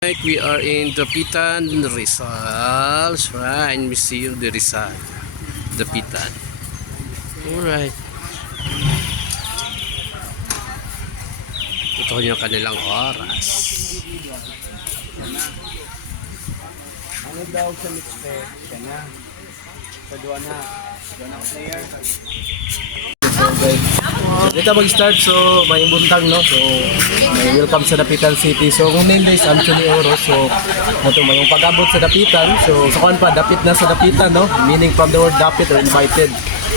Right, we are in Dapitan, Rizal Shrine Museum de Rizal. Dapitan. Alright. Ito yung kanilang oras. Ano daw sa mixte? Siya na. Sa duwa na player. Dito mag-start, so may buntag, no? So welcome sa Dapitan City. So kung name is Anthony Oro. So ito may pag-abot sa Dapitan. So sa kuan pa dapit na sa Dapitan, no? Meaning from the word dapit or invited.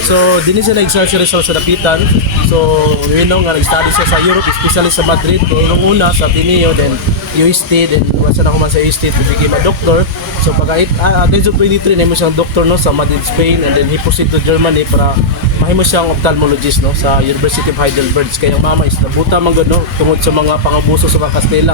So dinhi sila nag-exercise sa Dapitan. So we know nga nag-study siya sa Europe, especially sa Madrid. So nung una sa Ateneo, then UST, then once na human sa UST to become a doctor. So pag age of 23 na mo siyang doctor, no, sa Madrid, Spain, and then he proceed to Germany para mahimo siyang ophthalmologist, no, sa University of Heidelberg. Kaya ang mama is nabuta man gud, no, tungod sa mga pangabuso sa mga Kastela.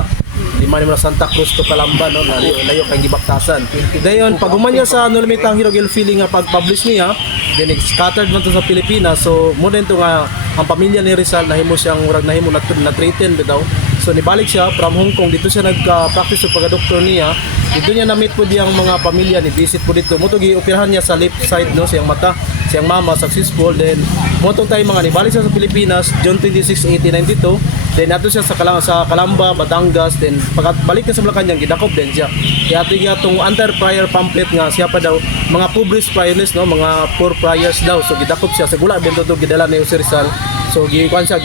Lima ni Santa Cruz to Calamba, no, layo kay gibaktasan. Dayon pag humanya sa ano limitang hirog feeling nga pag-publish niya, then scattered man to sa Pilipinas. So mo din to nga ang pamilya ni Rizal nahimo siyang murag nahimo na treaten bitaw. So nibalik siya from Hong Kong, dito siya nag-practice sa pagka-doktor niya. Dito niya na-meet po diyang mga pamilya, ni visit po dito. Mo to gi-operahan niya sa left side, no, siyang mata, siyang mama successful. Then mo to tayo mga nibalik siya sa Pilipinas June 26, 1892. Then ato siya sa Calamba, Batangas. Then pagkabalik na sa Malacanang gidakop din siya. Kaya ato niya tong anti-prior pamphlet nga siya pa daw mga public priors, no, mga poor priors daw. So gidakop siya sa gula bento to gidala ni Jose Rizal. So gikuan siya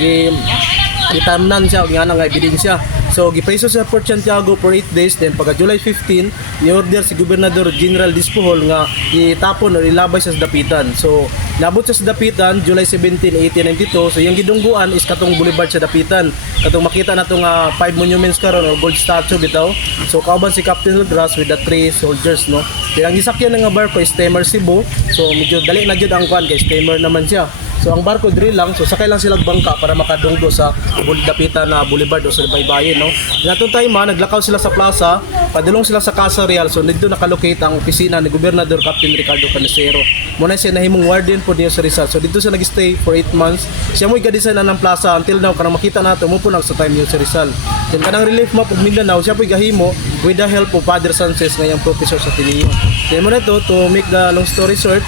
gitamnan siya nga nga ebidensya. So gipreso siya Port Santiago for 8 days. Then pagka July 15 ni-order si Gobernador General Dispohol nga itapon o ilabay siya sa Dapitan. So nabot siya sa Dapitan July 17, 1892. So yung gidungguan is katong boulevard sa Dapitan. Katong makita na itong 5 monuments karon o gold statue bitaw. So kauban si Captain Lugras with the 3 soldiers, no. Kaya ang gisakyan nga barko is Steamer Cebu. So medyo dali na jud ang kuan kay steamer naman siya. So ang barko drill lang, so sakay lang sila bangka para makadunggo sa Dapitan na boulevard o sa baybayin, no. Natong time naglakaw sila sa plaza, padulong sila sa Casa Real. So dito nakalocate ang opisina ni Gobernador Captain Ricardo Canicero. Muna siya nahimong warden po niya sa Rizal. So dito siya nag-stay for 8 months. Siya mo i-design na ng plaza until now kanang makita nato mo po sa time niya sa Rizal. Then kanang relief map of Mindanao siya po gahimo with the help of Father Sanchez ngayong professor sa Ateneo. Then muna to make the long story short,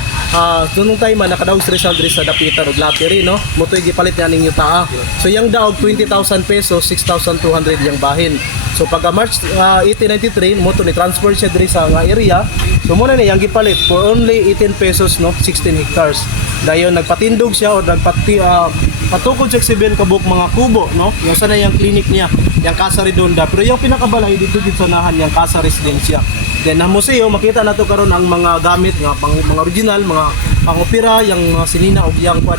nung time nakadaog si Rizal diri sa Dapitan og lottery, no. Motoy gipalit niya ning yuta. So yang daog 20,000 pesos, 6,200 yang bahin. So pagka March 1893 mo to ni transfer siya diri sa nga area. So muna ni yang gipalit for only 18 pesos, no, 16 hectares. Dayon nagpatindog siya o patukod siya 7 kabuk mga kubo, no. Yung sana yung clinic niya, yung Casa Redonda. Pero yung pinakabalay dito sanahan yung Casa Residencia. Then ang museo makita nato karon ang mga gamit nga mga original, mga pang-opera, yung mga sinina og yang kuan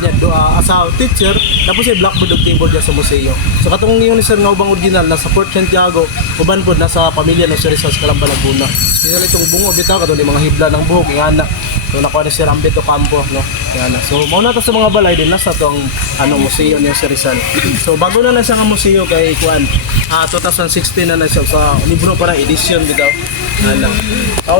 asa teacher, tapos ay blackboard og table diya sa museo. So katong yung sir nga ubang original nasa Port Santiago, uban pod nasa pamilya ng Sir Rizal sa Calamba, Laguna. Dito itong bungo bitaw katong mga hibla ng buhok ingana. So nakuha ni Sir Ambito Campo, no. Yan na. So mao na ta sa mga balay din nasa tong museo niya Sir Rizal. So bago na siya nga museo kay kuan 2016 na siya sa libro para edition bitaw. Ano.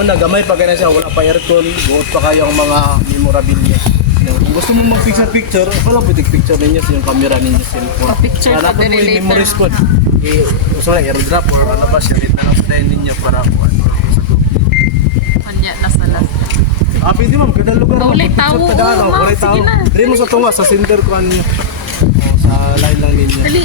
Na gamay pa kaya siya, wala pa aircon, buot pa kayo ang mga memorabilia. Kung gusto mo mag-picture, wala pwede picture ninyo sa yung camera ninyo sa cellphone. Picture pa din later. Memories po. Sorry, airdrop or ano ba siya, dito na sa ninyo para kuan. Kanya na sa last. Pwede ma'am, kada lugar mo. Walay tao. Sige na. Dili mo sa tunga, sa center ko niyo. Sa line lang ninyo. Dali.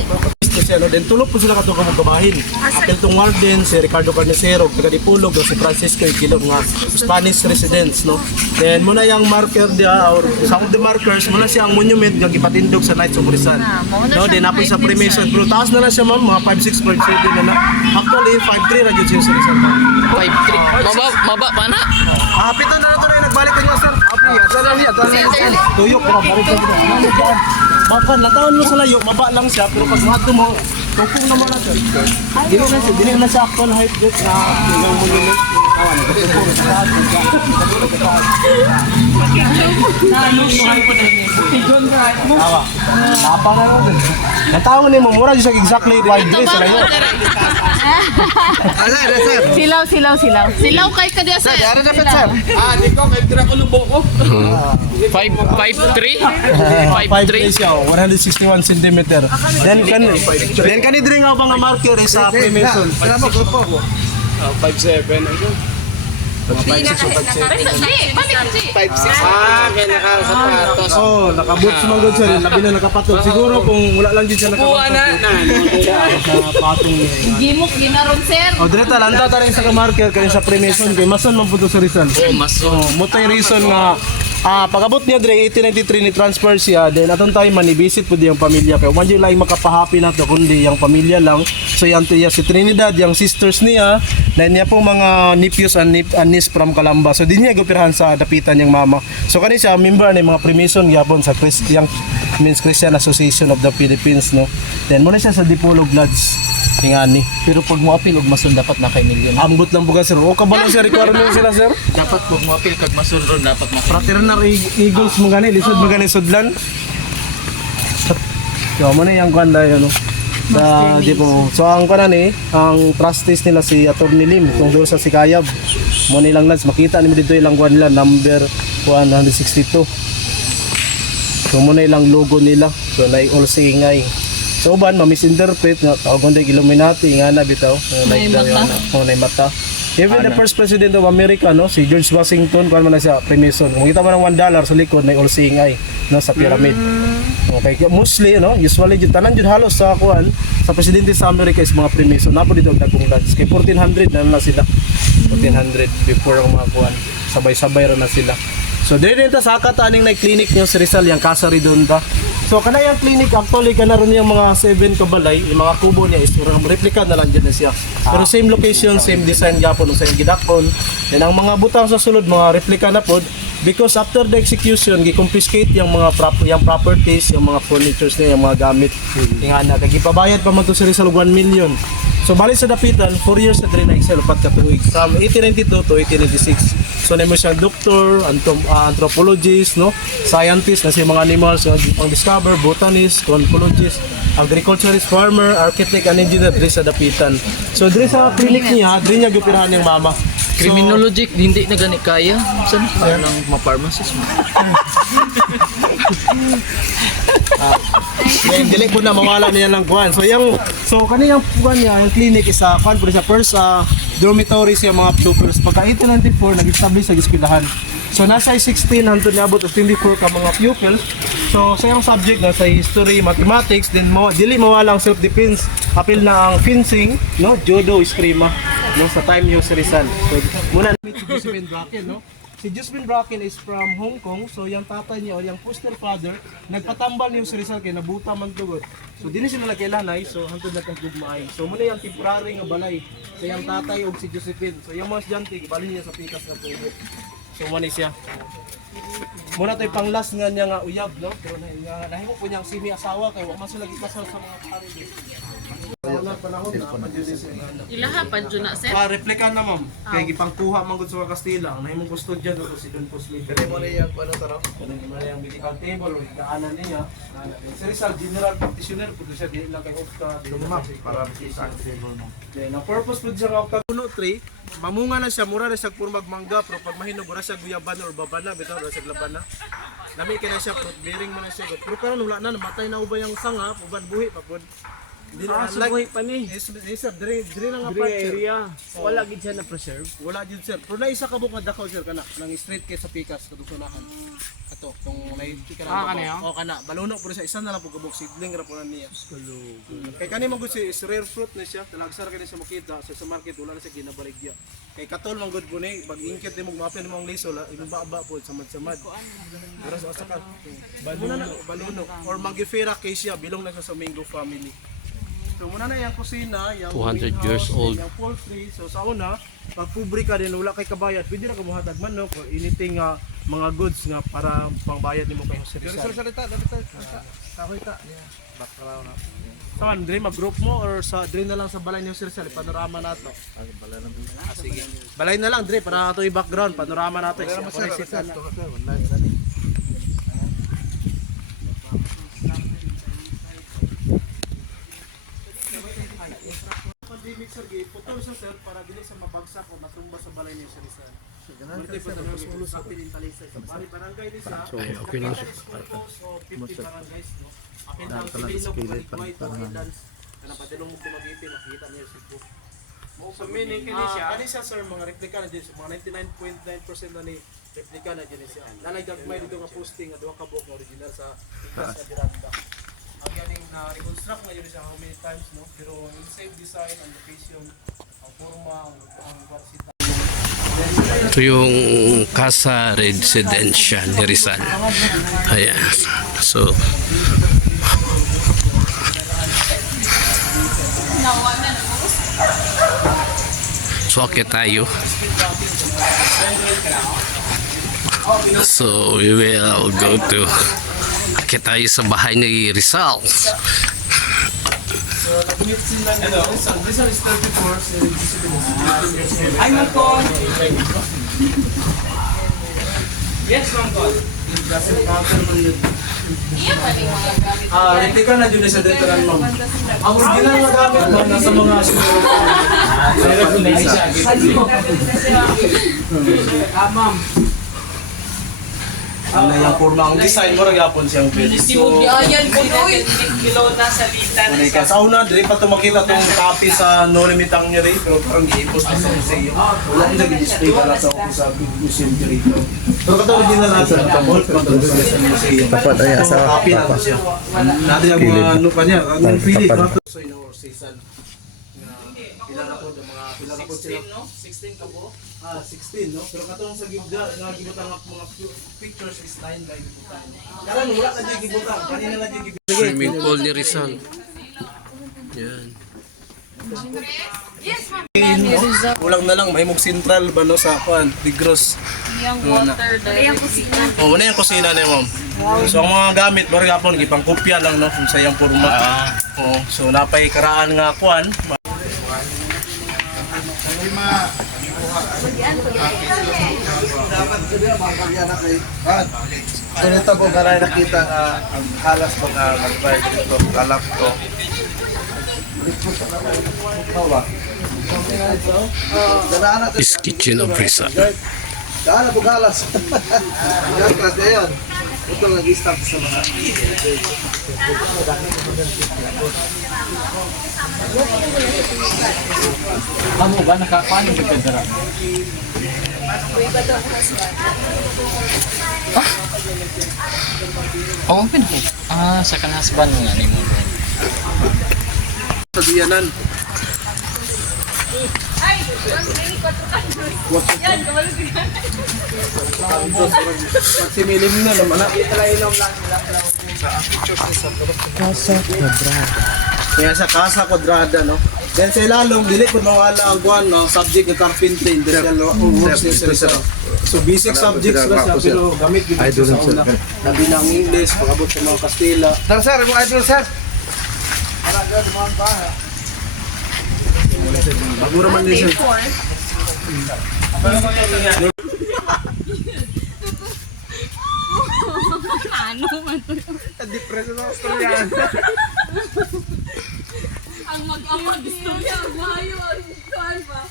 Kasi then tulog po sila katong kabahin. Apel tong warden si Ricardo Carnicero, taga Dipolog si Francisco Igilog nga Spanish residents, no. Then muna yang marker dia or some of the markers muna siya ang monument nga gipatindog sa Knights of Rizal. No, then apoy sa Freemason. Pero taas na siya ma'am, mga 5'6", 5'7" na. Actually 5'3" ra jud siya sa Rizal. 5'3". Maba pa na. Pito na nato na nagbalik niya sir. Api, adala. Tuyok para balik sa baka natawan mo sa layo, maba lang siya, pero pag mato mo, tupong naman na siya. Dili na siya actual height dito na hanggang monument. Apa na rin. Natawan mo, mura siya exactly 5 days sa layo. Silaw. Silaw kay ka diya, sir. Dari dapat sir. Di ko, kaya tira ko lubo ko. 5'3"? 5'3" siya, 161 cm. Then kani diri nga ba nga marker is sa Freemason. 5'7". Di, mami kasi. 5'6". Kaya nakasapatos. Oh, nakaboots man gud sir, labi na nakapatog. Siguro kung wala lang din siya Buwan nakapatog. na. Patong. Gimok ginaron, sir. Oh, direta lanta ta rin sa marker kani sa Freemason kay mason man pud to sa Rizal. Oh, mas So, mo tay reason nga pag-abot niya dire 1893 ni transfer siya, then atong time man i-visit pud yung pamilya kay man lang makapahappy nato kundi yung pamilya lang. So yan to si Trinidad, yung sisters niya, na niya pong mga nephews and niece from Calamba. So din niya gupirahan sa dapitan yung mama. So kani siya member ni mga Freemason gyapon sa Christian Association of the Philippines, no. Then mo na siya sa Dipolog Bloods ingani. Pero pag mo apil og masun dapat na kay milyon. Ambot lang po ka sir. O kabalo sir requirement sila sir. Dapat pag mo apil kag masun ron dapat mo. Fraternal Eagles mo gani, lisod mo gani sudlan. Yo mo na yung kanda yun, no. Sa di po. So ang kanan ang trustees nila si Attorney Lim tungkol sa Sikayab. Mo nilang lads makita ni dito ilang kwan nila number 162. So mo na ilang logo nila. So na all singay. So uban ma-misinterpret nga tawag day Illuminati nga na bitaw. Like daw yun. Oh, na mata. Even the first president of America, no, si George Washington, kuan man na siya Freemason. Kung kita mo ng $1 sa likod, may all seeing eye, no, sa pyramid. Okay, mostly, no, usually tanan jud halos sa kuan sa presidente sa America is mga Freemason. Napo dito dagkong lads. Kay 1400 na sila. 1400 before ang mga kuan. Sabay-sabay ra na sila. So dire ta sa kataning na clinic niyo sa Rizal yang kasari doon ta. So kana yung clinic actually kana ron yung mga 7 kabalay, yung mga kubo niya is replica na lang dyan na siya. Pero same location, same design gyapon sa gidakon. Then ang mga butang sa sulod mga replica na pod because after the execution gi-confiscate yung mga properties, yung mga furnitures niya, yung mga gamit. Ingana kay gipabayad pa man to sa Rizal 1 million. So balik sa dapitan 4 years na diri na Excel upat ka tuig from 1892 to 1896. So nimo siyang doctor, anthropologist, no, scientist na si mga animals, pang discover, botanist, concologist, agriculturist, farmer, architect, and engineer diri sa dapitan. So diri sa clinic niya, diri niya gupirahan yung mama. Criminologic hindi na gani kaya. Saan ka lang ma-pharmacist mo? Then dili po na mawala niya lang kuan. So kaniyang kuan niya, yung clinic is kuan po siya first dormitory siya mga pupils. Pagka 1894 nag-establish sa eskwelahan. So nasa 16 hangtod niabot of 24 ka mga pupils. So sa yung subject na sa history, mathematics, then dili mawala ang self-defense. Apil na ang fencing, no, judo, eskrima, no, sa time yung sa Rizal. So muna meet si Josephine Bracken, no. Si Josephine Bracken is from Hong Kong. So yung tatay niya o yung foster father nagpatambal yung sa Rizal kay nabuta man tugod. So dinhi sila nagkailanay, so hangtod nagkagugmaay. So muna yung temporary nga balay sa yung tatay og si Josephine. So yung mga estudyante balhin niya sa pikas na tubo. So muna siya. Muna to'y pang last nga niya nga uyab, no? Pero nahimo po niyang simi-asawa kay wa man sila gikasal sa mga pare. Wala panahon na Ilaha pa dyan na, sir. replika na ma'am. Kay gipangkuha man gud sa Kastila. Ang nahimong custodian ko si Don Posmi. Kani mo na yung ano taro? Kani mo na yung medical table o daanan niya. Si Rizal General Practitioner pud siya di lang kay Opta para sa table mo. Then ang purpose pud siya nga Opta puno tree. Mamunga na siya, mura na siya purmag mangga, pero pag mahinog wala siya guyaban or babana, bitaw wala siya labana. Nami kay na siya fruit bearing man na siya. Pero karon wala na namatay na ubay ang sanga, uban buhi pa pud. Hindi na buhi pa ni. Yes sir, dire na nga part area. Wala gid siya na preserve. Wala jud sir. Pero na isa ka buk nga dakaw sir kana nang straight kay sa pikas kadusunahan. Ato tong naiti ka na. Kana O kana balunok pero sa isa na lang pug kabuk sidling ra po na niya. Kay kani man gud si rare fruit na siya, talagsar kani sa makita sa market wala na siya ginabaligya. Kay katol man gud po ni pag ingkit nimo mapin mo ang lisol, ibaba po samad-samad. Pero sa ka balunok or magifera kay siya bilong na sa Mingo family. So muna na yung kusina, yung 200 greenhouse, years old. yung poultry. So sa una, pag pobre ka din, wala kay kabayad, pwede na kamuhatag manok or anything mga goods nga para pangbayad nimo kay Jose Rizal. Salita, kakita. Background na. Saan, Dre, mag-group mo or sa Dre na lang sa balay ni Jose Rizal, panorama na ito. Sige. Balay na lang, Dre, para ito yung background, panorama na ito. sir, putol sa sir para dili sa mabagsak o matumba sa balay niya sa Rizal. Multi po sa mga sa Pinintalisay. Sa bali barangay ni siya. Ay, okay lang. So 50 barangays, no. Apin ang sibilino kung kaligway to guidance. Kana padulong mo kumagiti nakita niya si po. So meaning kani siya sir mga replika na din mga 99.9% na ni replika na din siya. Lalay gagmay dito nga posting nga duha ka buok nga original sa Pikas sa Diranda. Ang galing na reconstruct na yun siya how many times, no? Pero yung same design, ang location, ang forma, ang varsita. Ito yung Casa Residential ni Rizal. Ayan. So, okay tayo. So, we will go to akit tayo sa bahay ni Rizal. So, nag-meet sila nila. Rizal is 34. Ay, Mangkon! Yes, Mangkon! Replika na dyan sa detoran, ma'am. Ang original na gamit, ma'am, nasa mga sunod. Ma'am. Ano yung forma, ang design mo rin yapon siyang pwede. So, Ayan po doy. Kilo na sa litan. sa una, dili pa ito makita itong copy sa No Limit ang Nyeri, pero parang i-post na sa museo. Wala ko nag-display pala sa museum dito. Pero ito original na sa Tabol, pero ito sa museo. Tapat ay asa Copy na ito siya. Natin yung mga ano pa niya, ang Philip. So, in our season, ilan ako sila. 16 ka po? 16, no? Pero katong sa gibda, nagibutang ako mga pictures is 9 by gibutang. Karon wala na di gibutang, kanina na di gibutang. Swimming pool ni Rizal. Yan. Kulang na lang mahimog central ba no sa kuan, Digros. Yung water there. Ayan po sila. Oh, una yung kusina ni ma'am. So ang mga gamit baro gapon gipang kopya lang no kung sa iyang format. Oh, so napay karaan nga kuan. Ganito ko na nakita nga ang halas mga mag-ride dito, kalap ko. Is Kitchen of Rizal. Daan na po halas. Gagras ngayon. Ito nag-stop sa mga. Amo ba nakapaano ba kadara? Oh, pin ko. Sa kanhasban mo nga nimo. Sa diyanan. Magsimilim na naman na. Kaya sa Casa Quadrada, no? Then sa ilalong, dili po mga ang kuhan, no? Subject ng carpentry, industrial works niya sa Rizal. So basic subjects na siya, pero gamit dito sa una. Nabilang English, pag-abot sa mga Kastila. Sir, mo idol sir. Magura man din siya. Ano man to? Depression na ako yan. Ang mag-amag gusto niya. Mayo. Kuhan ba?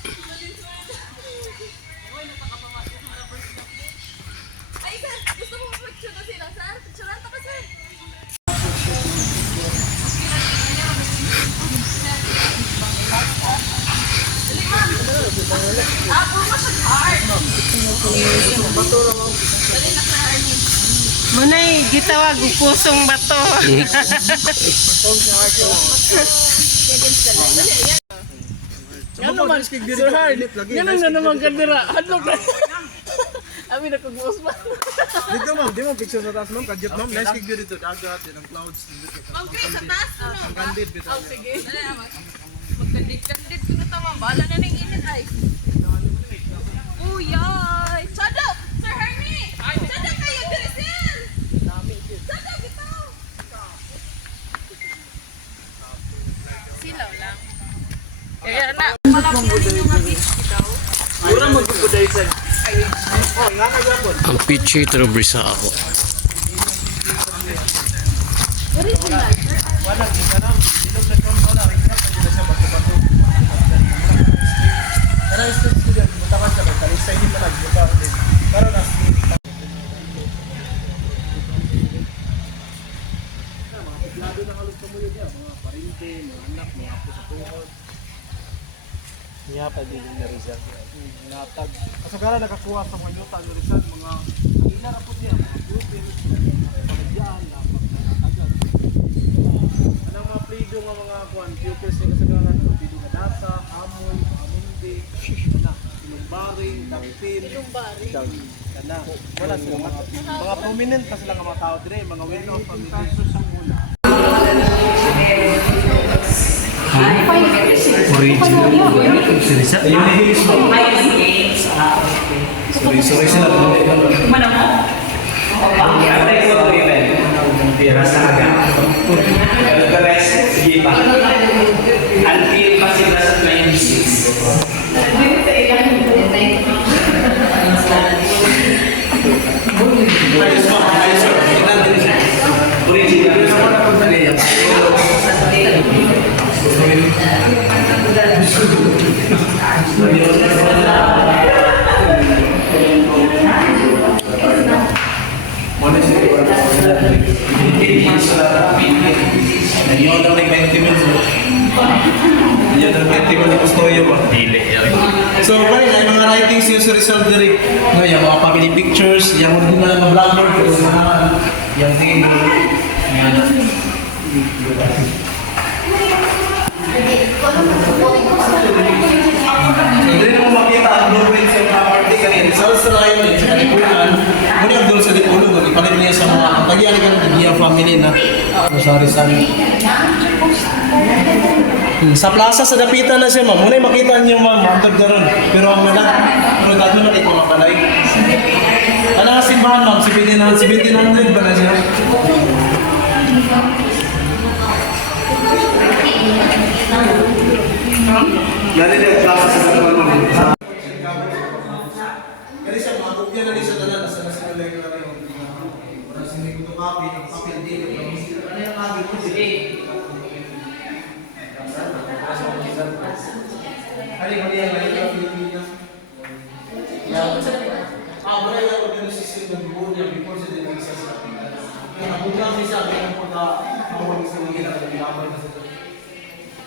Ay, sir. Gusto mo mag-picture na sila, sir? Picturean pa kasi. Munay gitawag og pusong bato. Ano naman, Sir Hard? Ganun na naman kadira. Hadlok na. Ami na kog usman. Dito ma'am, di mo picture sa taas ma'am, kadyot ma'am, nice kig view dito, dagat, din ang clouds, dito. Ang sa taas ko no. Ang candid dito. Oh, sige. Magkandid-kandid ko na tama. Bahala na ng init ay. Uyay! Sada! Sir Hermie! Sada kayo, Grisel! Sada, bitaw! Silaw lang. Kaya na. Malapit yung mga beach, bitaw. Mura mo dito dahil sa... Ang Pitchy of Rizal. na-stress ko dyan, punta ka siya, kalisay din na nagbuka ko din. Pero lado na halos kamuyo niya, mga parinte, mga anak, mga apo sa tuhod. Niya pa din yung Rizal. Natag. Kasagara nakakuha sa mga yuta ng Rizal, mga ilara po niya, mga pupils, mga pagdyan, napag-agad. Anong mga plido ng mga kuwan, pupils niya kasagara, plido na dasa, amoy, amundi, ilumbari, dagpin, kana. Wala sila mga prominent pa sila nga mga tao dire, mga well-known families sa muna. Sorry sila. Until pasilas 96. Ayun lang 20 minutes. Ayun lang 20 minutes gusto ko ba? So, pare na yung mga writings yung sa Rizal diri. No, yung mga family pictures, yung original na blackboard, yung tingin mo. So, dili mo makita ang blueprint sa mga party kanina. Rizal sa Ryan, sa Kalipunan, muna ang doon sa Dipulog, ipalit niya sa mga tagiyan ka ng Dia family na sa Rizal. Sa plaza sa Dapitan na siya, ma'am. Muna makita niyo, ma'am, mantag na ron. Pero ang mga pero dahil mo nakita mapalay. Ano nga simbahan, ma'am? 1700 ba na siya? Dali na plaza sa Dapitan, ma'am. Kaya siya, mga kopya na rin sa dala. Nasa nasinulay ko na rin yung wala sinigay ko copy, ang copy ang dito. Ano yung copy mo? Hari hari yang lain yang Filipina. Wala yung organisasyon ng buwan before sa Delisa sa Pilipinas. Kaya nabulang siya ang pagka-awag sa mga ilang naglaban na sa ito.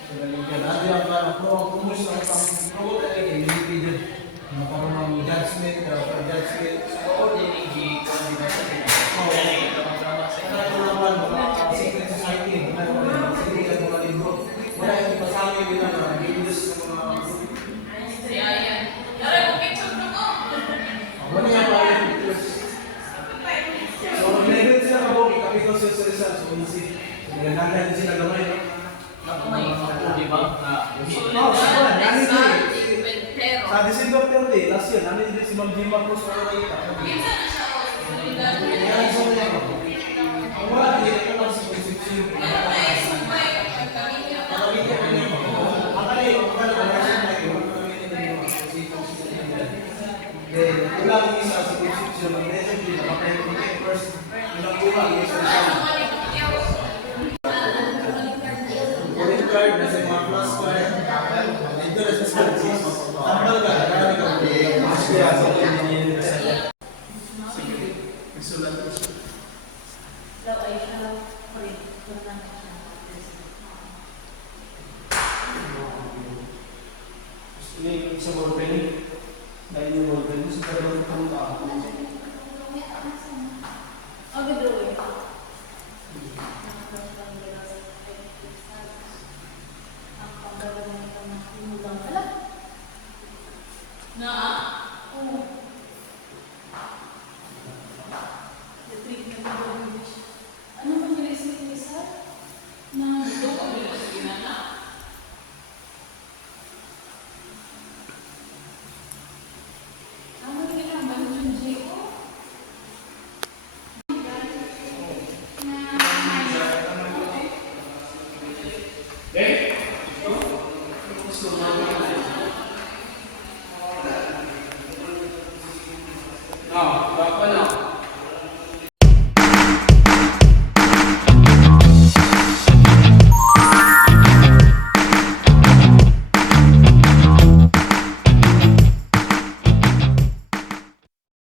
So, nalingyan natin ang kumusta ang pang-promote ay kay-Filipina. Nakaroon ng judgment, judgment. Oo, dinigi, koordinasyon. Oo, ito naman, mga secret society. Secret mga libro. Wala yung ipasama yung mga videos ng mga wala yung mga pictures. So, pinagod sila na po, ikapito sa Rizal. So, nagandang din sila gamay, no? Di ba? Oo, saan? Namin din. Sa December 30, last year, namin din si Ma'am Jima Cruz na nakita. Ang wala, hindi na naman si Concepcion. Ulang isa sa Concepcion ng recently, nakapay first, ilang buwan, isa Rizal. Ulit card, nasa mga plus card, ito na sa Francis. Tambal ka, nakakami ka po. Masya, sa kanya sige, isulat ko siya. Ini sa ballpen, dahil yung ballpen, sa karoon ng tao. Na?